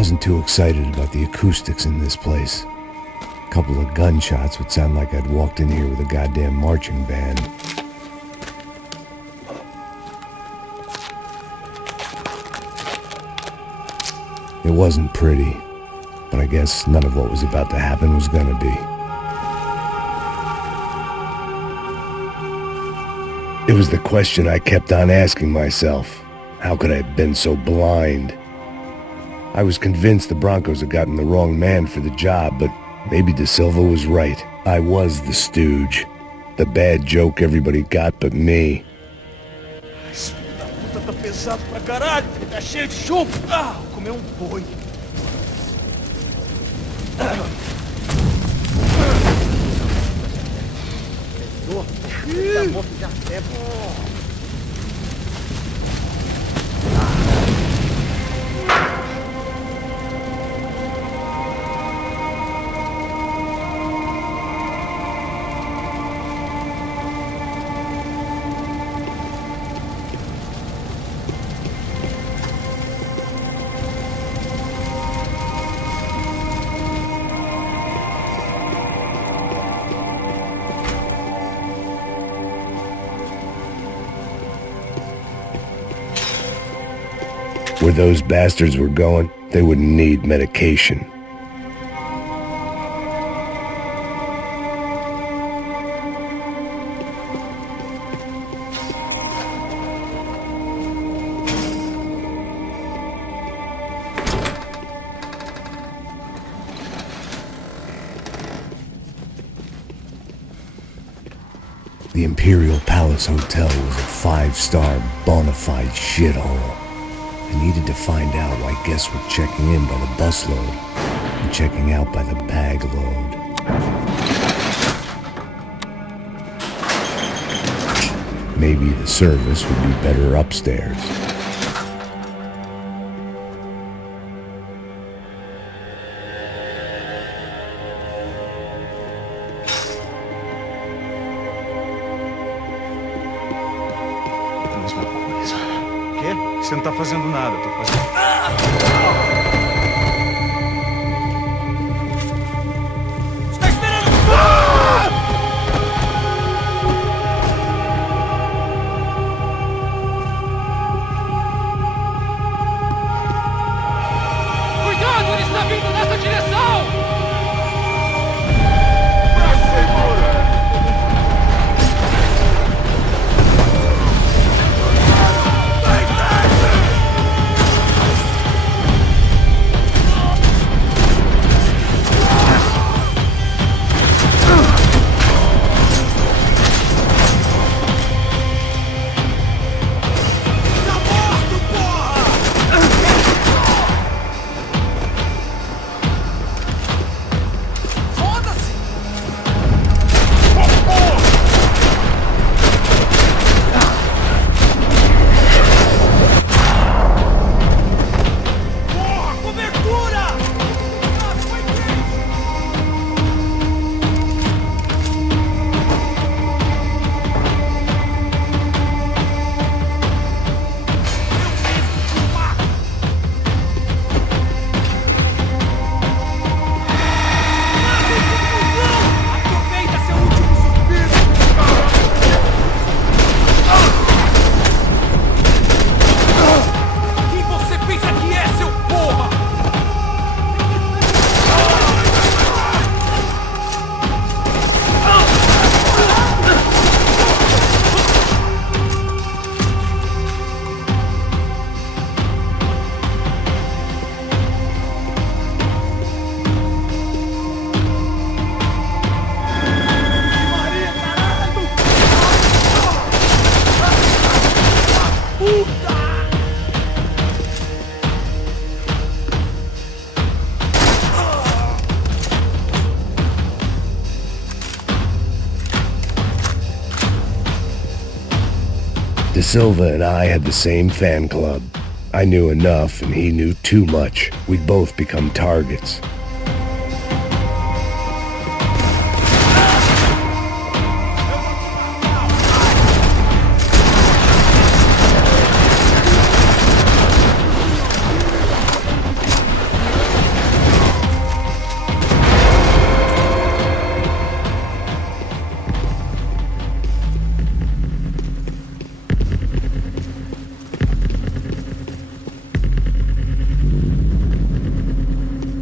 wasn't too excited about the acoustics in this place. A couple of gunshots would sound like I'd walked in here with a goddamn marching band. It wasn't pretty, but I guess none of what was about to happen was gonna be. It was the question I kept on asking myself. How could I have been so blind? I was convinced the Broncos had gotten the wrong man for the job, but maybe De Silva was right. I was the stooge. The bad joke everybody got but me. Esse filho da puta tá pesado pra caralho, tá cheio de chumbo. Ah, vou comer um boi. Tá morto já é bom. Where those bastards were going, they wouldn't need medication. The Imperial Palace Hotel was a five-star bona fide shithole. I needed to find out why guests were checking in by the busload and checking out by the bag load. Maybe the service would be better upstairs. Você não tá fazendo nada, eu tô fazendo... Você tá esperando? Cuidado, ele está vindo nessa direção! De Silva and I had the same fan club. I knew enough and he knew too much. We'd both become targets.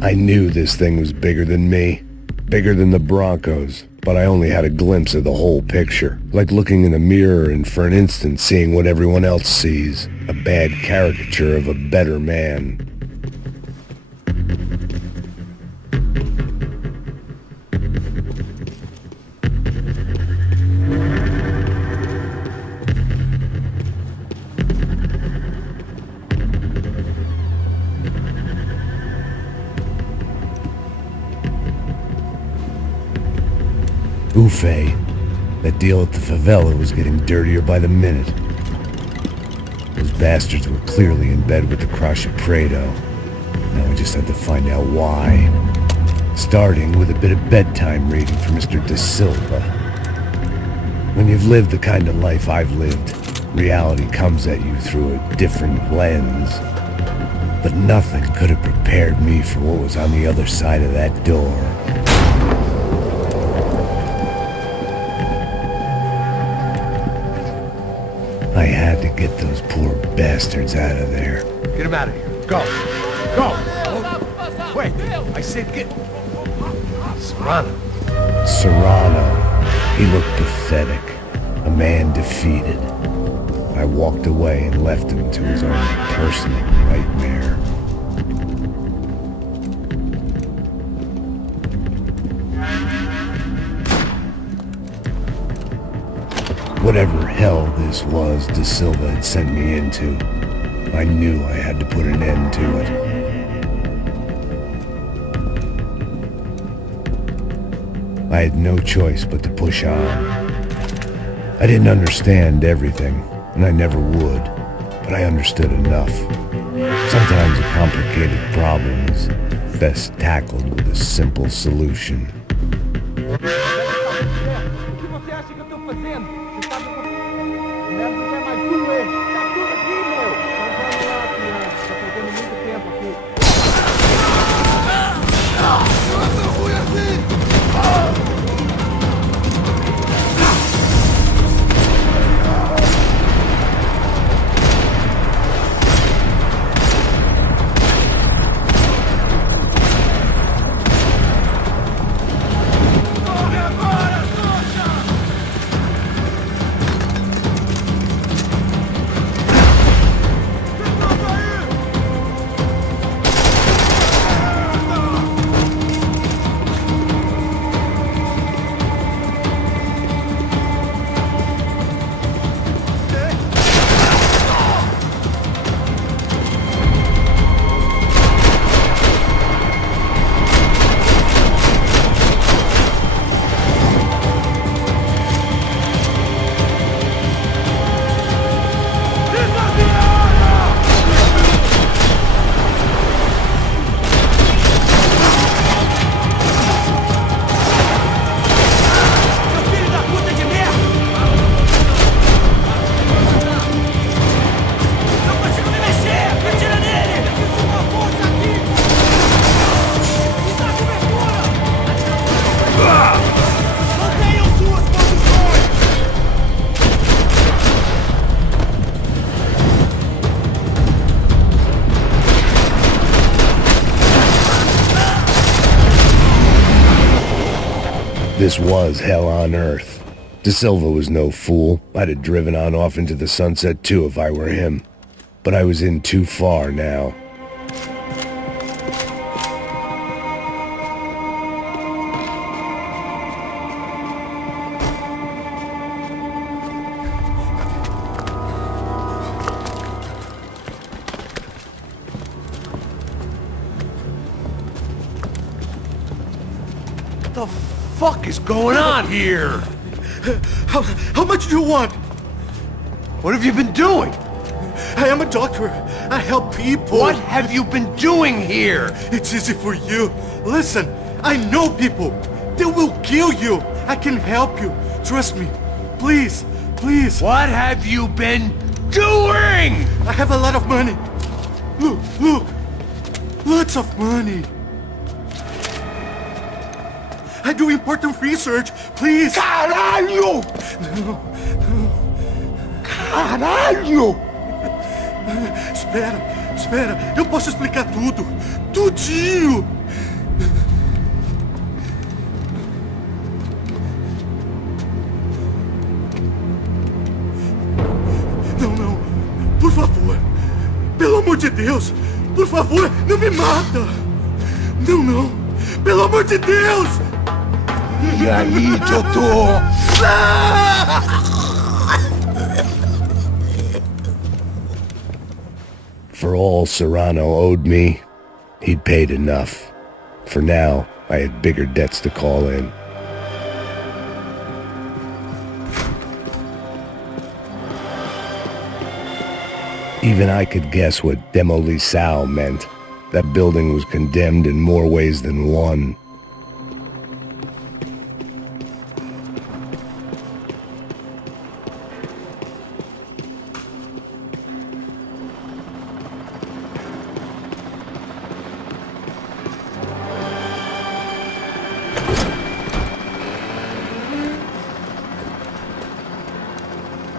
I knew this thing was bigger than me, bigger than the Broncos, but I only had a glimpse of the whole picture, like looking in a mirror and for an instant seeing what everyone else sees, a bad caricature of a better man. Buffet. That deal at the favela was getting dirtier by the minute. Those bastards were clearly in bed with the Crusher Prado. Now I just had to find out why. Starting with a bit of bedtime reading for Mr. De Silva. When you've lived the kind of life I've lived, reality comes at you through a different lens. But nothing could have prepared me for what was on the other side of that door. I had to get those poor bastards out of there. Get him out of here. Go. Go. Wait. I said get... Serrano. Serrano. He looked pathetic. A man defeated. I walked away and left him to his own personal nightmare. Whatever hell this was De Silva had sent me into, I knew I had to put an end to it. I had no choice but to push on. I didn't understand everything, and I never would, but I understood enough. Sometimes a complicated problem is best tackled with a simple solution. This was hell on earth. De Silva was no fool. I'd have driven on off into the sunset too if I were him. But I was in too far now. What the fuck is going on here? How much do you want? What have you been doing? I am a doctor. I help people. What have you been doing here? It's easy for you. Listen, I know people. They will kill you. I can help you. Trust me. Please, please. What have you been doing? I have a lot of money. Look, look. Lots of money. I do important research. Please. Caralho! Caralho! Espera. Espera, eu posso explicar tudo. Tudinho! Não. Por favor. Pelo amor de Deus. Por favor, não me mata. Não. Pelo amor de Deus. E aí, idioto? For all Serrano owed me, he'd paid enough. For now, I had bigger debts to call in. Even I could guess what demolição meant. That building was condemned in more ways than one.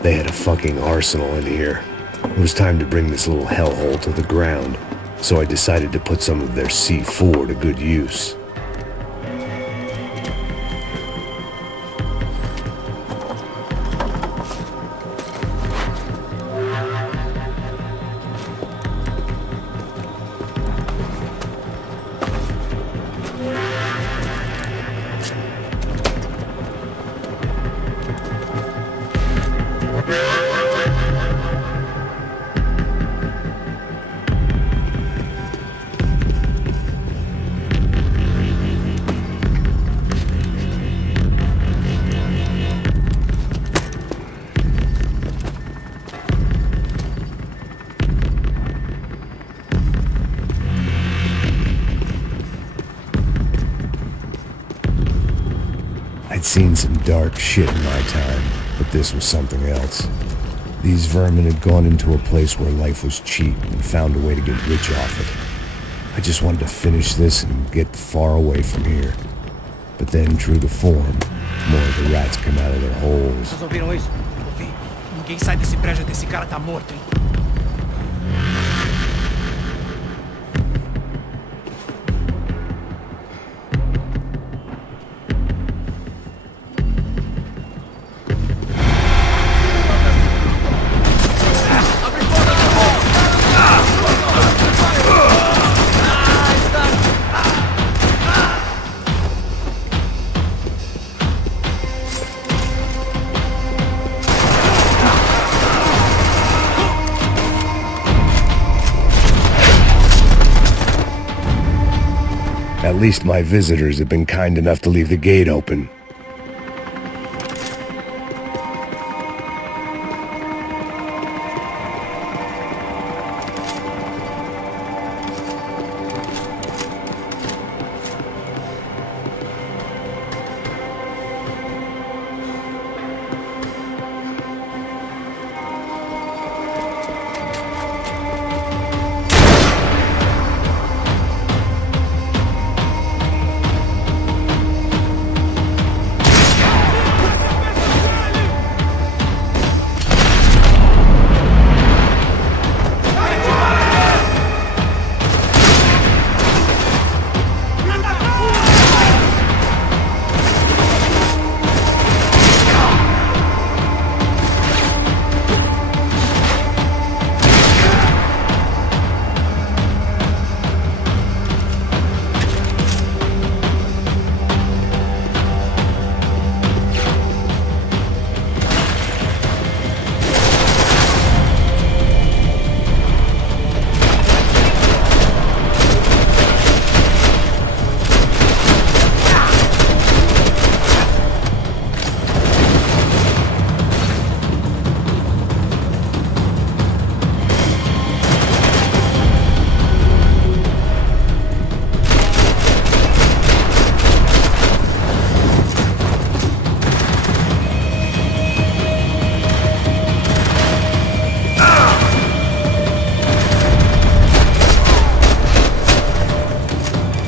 They had a fucking arsenal in here. It was time to bring this little hellhole to the ground, so I decided to put some of their C4 to good use. I'd seen some dark shit in my time, but this was something else. These vermin had gone into a place where life was cheap and found a way to get rich off it. I just wanted to finish this and get far away from here. But then, true to form, more of the rats come out of their holes. Vocês ouviram isso? Ouvi. Ninguém sai desse prédio até esse cara tá morto, hein? At least my visitors have been kind enough to leave the gate open.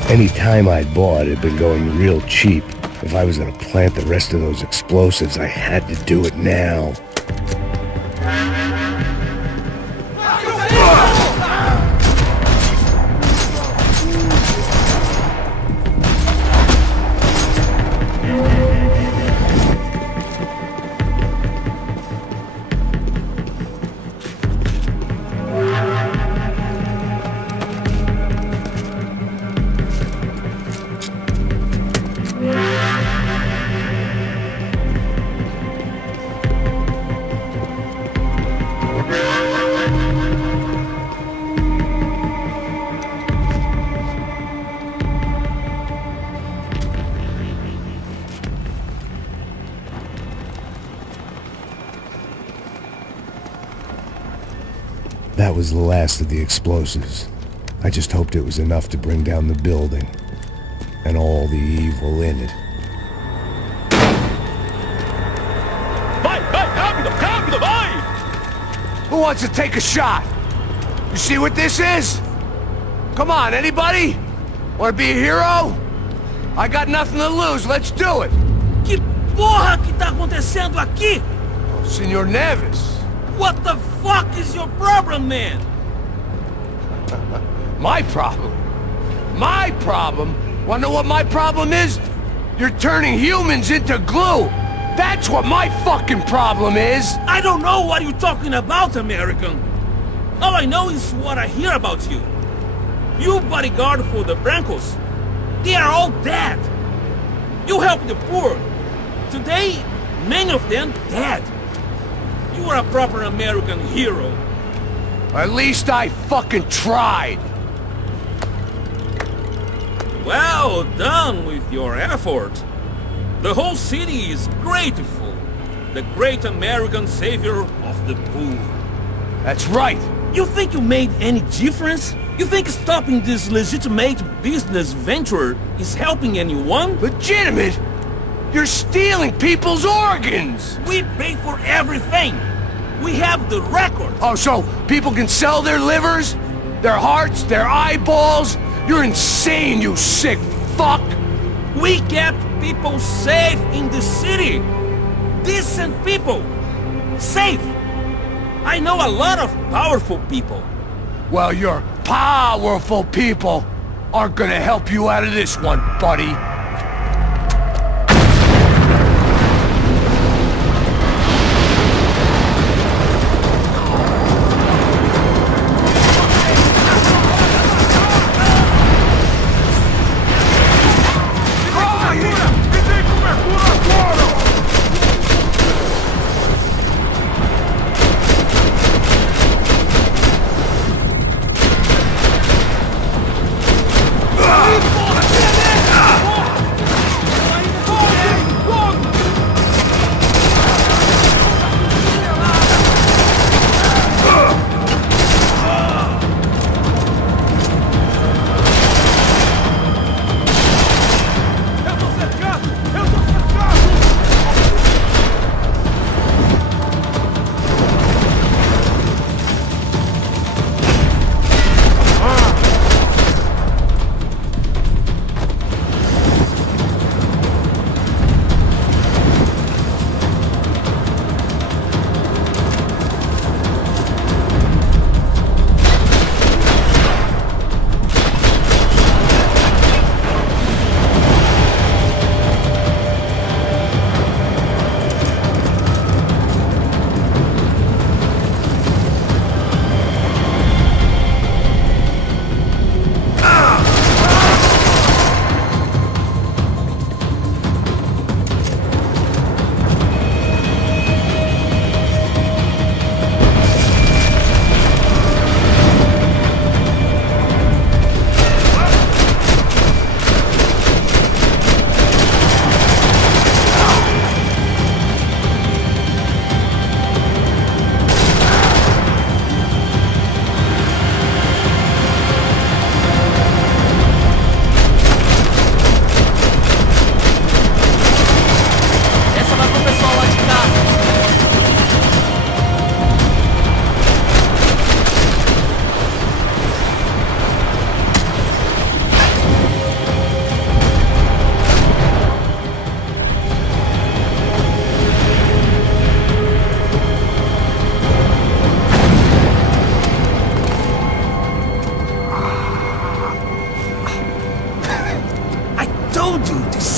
Any time I'd bought had been going real cheap. If I was gonna plant the rest of those explosives, I had to do it now. That was the last of the explosives. I just hoped it was enough to bring down the building and all the evil in it. Vai, vai, rápido, rápido, vai! Who wants to take a shot? You see what this is? Come on, anybody? Want to be a hero? I got nothing to lose, let's do it! Que porra que tá acontecendo aqui? Senor Neves. What the fuck is your problem, man? My problem? My problem? Wanna know what my problem is? You're turning humans into glue! That's what my fucking problem is! I don't know what you're talking about, American. All I know is what I hear about you. You bodyguard for the Brancos. They are all dead. You help the poor. Today, many of them dead. You are a proper American hero. At least I fucking tried! Well done with your effort. The whole city is grateful. The great American savior of the poor. That's right! You think you made any difference? You think stopping this legitimate business venture is helping anyone? Legitimate? You're stealing people's organs! We pay for everything. We have the record. Oh, so people can sell their livers? Their hearts? Their eyeballs? You're insane, you sick fuck! We kept people safe in the city. Decent people. Safe. I know a lot of powerful people. Well, your powerful people aren't gonna help you out of this one, buddy.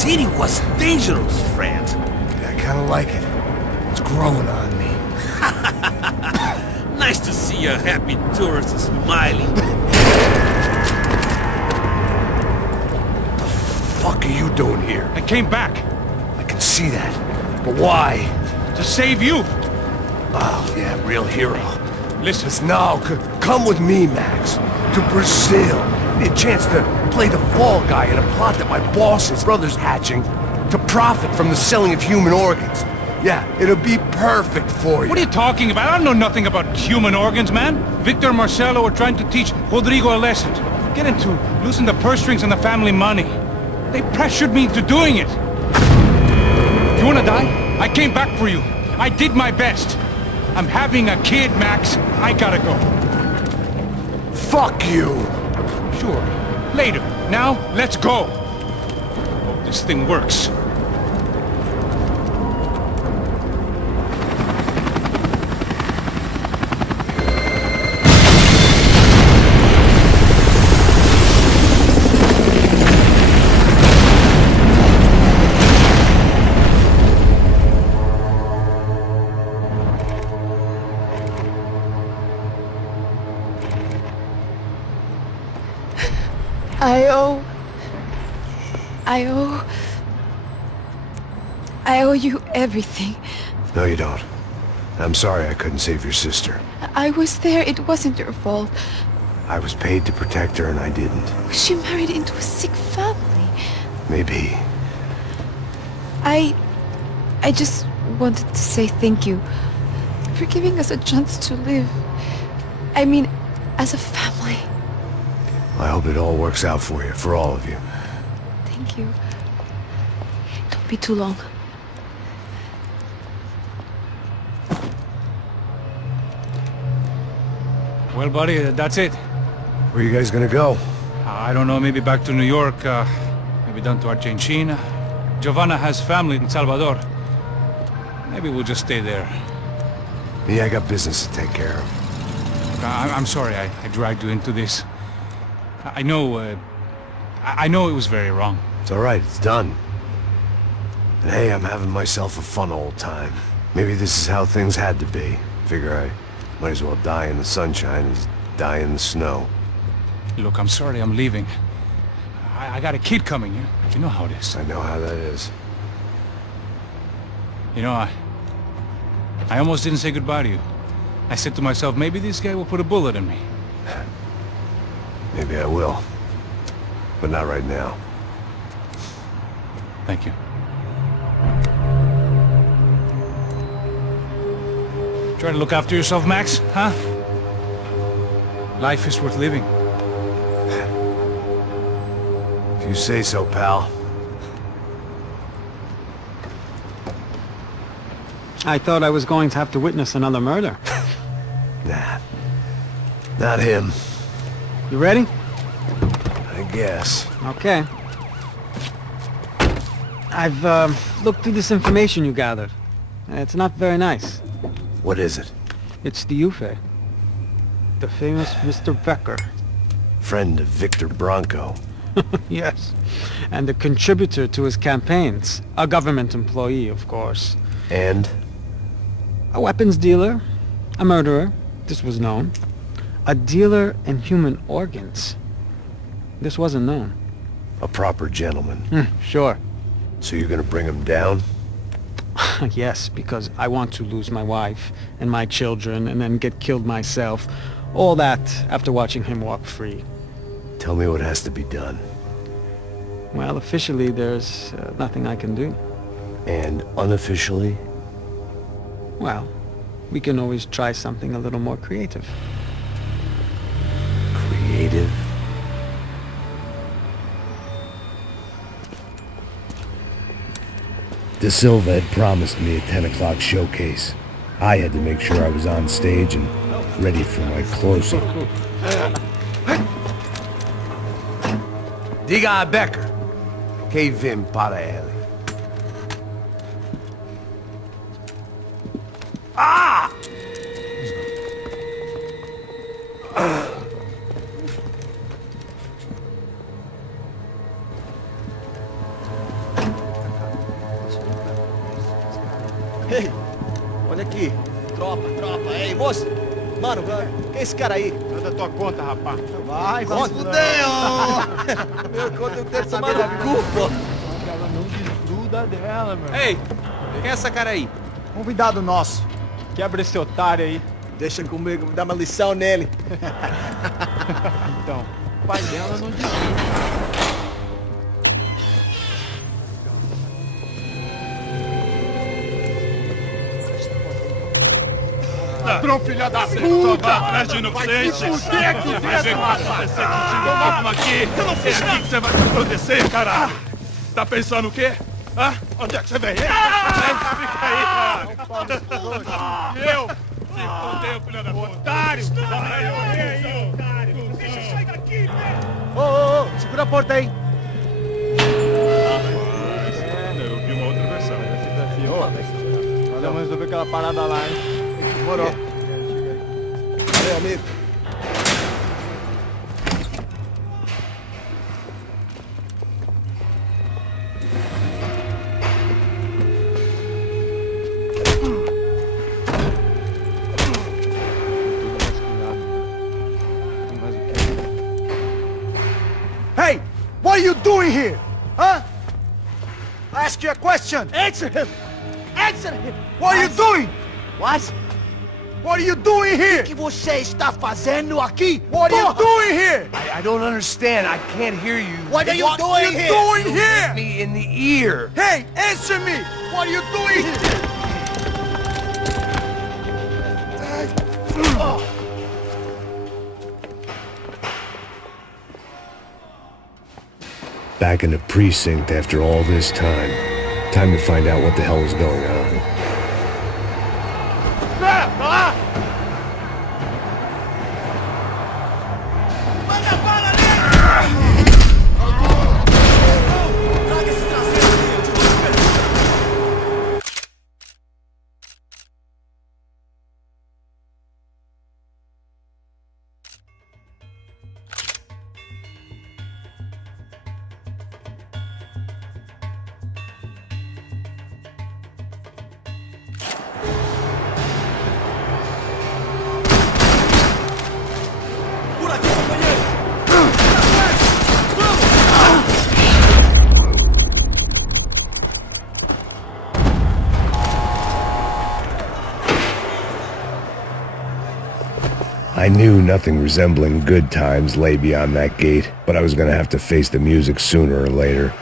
city was dangerous, friend. I kinda like it. It's growing on me. Nice to see a happy tourist smiling. What the fuck are you doing here? I came back I can see that. But why? to save you. Oh, yeah, real hero. Listen, Listen, now, come with me, Max. To Brazil. Need a chance to play the fall guy in a plot that my boss's brother's hatching to profit from the selling of human organs. Yeah, it'll be perfect for you. What are you talking about? I don't know nothing about human organs, man. Victor and Marcelo are trying to teach Rodrigo a lesson. Get into losing the purse strings and the family money. They pressured me into doing it. You wanna die? I came back for you. I did my best. I'm having a kid, Max. I gotta go. Fuck you! Sure. Later. Now, let's go. Hope this thing works. I owe you everything. No, you don't. I'm sorry I couldn't save your sister. I was there. It wasn't your fault. I was paid to protect her and I didn't. She married into a sick family. Maybe. I just wanted to say thank you for giving us a chance to live. I mean, as a family. I hope it all works out for you, for all of you. Thank you. Don't be too long. Well, buddy, that's it. Where are you guys gonna go? I don't know, maybe back to New York, maybe down to Argentina. Giovanna has family in Salvador. Maybe we'll just stay there. Me, I got business to take care of. I'm sorry I dragged you into this. I know it was very wrong. It's alright, it's done. And hey, I'm having myself a fun old time. Maybe this is how things had to be. Figure I might as well die in the sunshine as die in the snow. Look, I'm sorry I'm leaving. I got a kid coming, you know how it is. I know how that is. You know, I almost didn't say goodbye to you. I said to myself, maybe this guy will put a bullet in me. Maybe I will. But not right now. Thank you. Try to look after yourself, Max, huh? Life is worth living. If you say so, pal. I thought I was going to have to witness another murder. Nah. Not him. You ready? I guess. Okay. I've looked through this information you gathered. It's not very nice. What is it? It's the Ufe. The famous Mr. Becker. Friend of Victor Bronco. Yes. And a contributor to his campaigns. A government employee, of course. And? A weapons dealer. A murderer. This was known. A dealer in human organs. This wasn't known. A proper gentleman. Sure. So you're gonna bring him down? Yes, because I want to lose my wife and my children and then get killed myself. All that after watching him walk free. Tell me what has to be done. Well, officially there's nothing I can do. And unofficially? Well, we can always try something a little more creative. Creative? De Silva had promised me a 10 o'clock showcase. I had to make sure I was on stage and ready for my closing. Diga a Becker. Que vim para ele. Ah! Ei, olha aqui. Tropa. Ei, moço. Mano, quem é esse cara aí? Manda tua conta, rapaz. Vai, fudeu! Meu, conta eu quero tomar no cu, pô. Ela não desgruda dela, meu. Ei, quem é essa cara aí? Convidado nosso. Quebra esse otário aí. Deixa comigo, me dá uma lição nele. Então, o pai dela não desgruda. Ladrão, filha da Só puta! vai atrás de inocentes. Vai se fuder aqui Vai ver o que dentro, vai rapaz! acontecer contigo mesmo aqui. Eu não fiz aqui que você vai se acontecer, caralho. Tá pensando o quê? Hã? Onde é que você vem? Fica aí, caralho. Eu? Se fodeu, filho da puta. Otário! Otário! Deixa eu sair daqui, velho! Ô, segura a porta aí. Eu vi uma outra versão. Vamos resolver aquela parada lá, hein? Demorou. Valeu, amigo. Hey! What are you doing here? Huh? I ask you a question. Answer him! Answer him! What are you doing? What? What are you doing here? O que você está fazendo aqui? What are you doing here? I don't understand. I can't hear you. What are you What doing are you here? doing Hit here? me in the ear. Hey, answer me! What are you doing here? Back in the precinct after all this time. Time to find out what the hell was going on. I knew nothing resembling good times lay beyond that gate, but I was gonna have to face the music sooner or later.